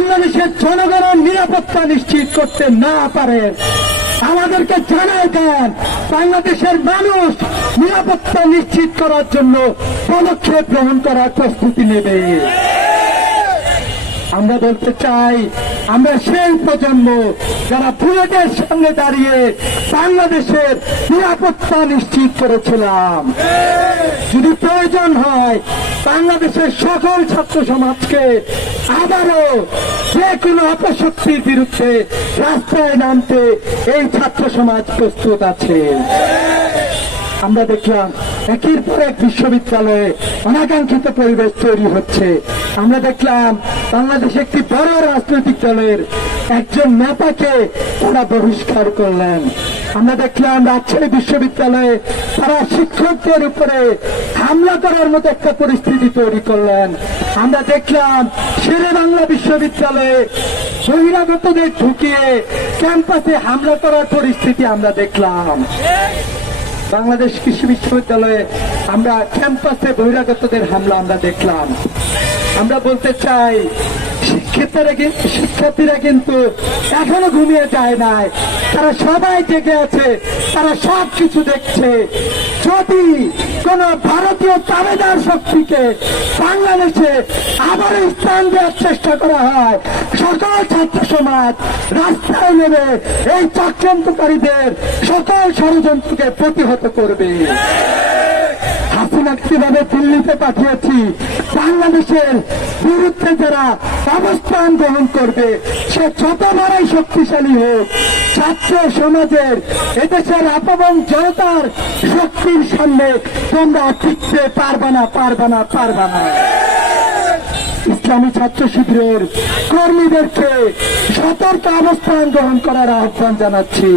বাংলাদেশের জনগণের নিরাপত্তা নিশ্চিত করতে না পারে। আমাদেরকে জানাই দেন, বাংলাদেশের মানুষ নিরাপত্তা নিশ্চিত করার জন্য পদক্ষেপ গ্রহণ করার প্রস্তুতি নেবে। আমরা বলতে চাই, আমরা সেই প্রজন্ম যারা বুলেটের সামনে দাঁড়িয়ে বাংলাদেশের নিরাপত্তা নিশ্চিত করেছিলাম। যদি প্রয়োজন হয়, বাংলাদেশের সকল ছাত্র সমাজকে আবারও যে কোনো অপশক্তির বিরুদ্ধে রাস্তায় নামতে এই ছাত্র সমাজ প্রস্তুত আছে। আমরা দেখলাম একের পর এক বিশ্ববিদ্যালয়ে অনাকাঙ্ক্ষিত পরিবেশ তৈরি হচ্ছে। আমরা দেখলাম বাংলাদেশ একটি বড় রাজনৈতিক দলের একজন নেতাকে ওরা বহিষ্কার করলেন। আমরা দেখলাম রাজশাহী বিশ্ববিদ্যালয়ে তারা শিক্ষকদের উপরে হামলা করার মতো একটা পরিস্থিতি তৈরি করলেন। আমরা দেখলাম শেরে বাংলা বিশ্ববিদ্যালয়ে বহিরাগতদের ঢুকিয়ে ক্যাম্পাসে হামলা করার পরিস্থিতি আমরা দেখলাম। বাংলাদেশ কৃষি বিশ্ববিদ্যালয়ে আমরা ক্যাম্পাসে বহিরাগতদের হামলা আমরা দেখলাম। আমরা বলতে চাই শিক্ষার্থীরা কিন্তু এখনও ঘুমিয়ে যায় নাই। তারা সবাই জেগে আছে, তারা সব কিছু দেখছে। যদি কোন ভারতীয় তাবেদার শক্তিকে বাংলাদেশে আবার স্থান দেওয়ার চেষ্টা করা হয়, সকল ছাত্র সমাজ রাস্তায় নেমে এই চক্রান্তকারীদের সকল ষড়যন্ত্রকে প্রতিহত করবে। কীভাবে দিল্লিতে পাঠিয়েছি। বাংলাদেশের বিরুদ্ধে যারা অবস্থান গ্রহণ করবে, সে শক্তিশালী হোক, ছাত্র সমাজের, এদেশের জনতার শক্তির সামনে তোমরা টিকতে পারবে না পারবে না পারবে না। ইসলামী ছাত্র শিবিরের কর্মীদেরকে সতর্ক অবস্থান গ্রহণ করার আহ্বান জানাচ্ছি।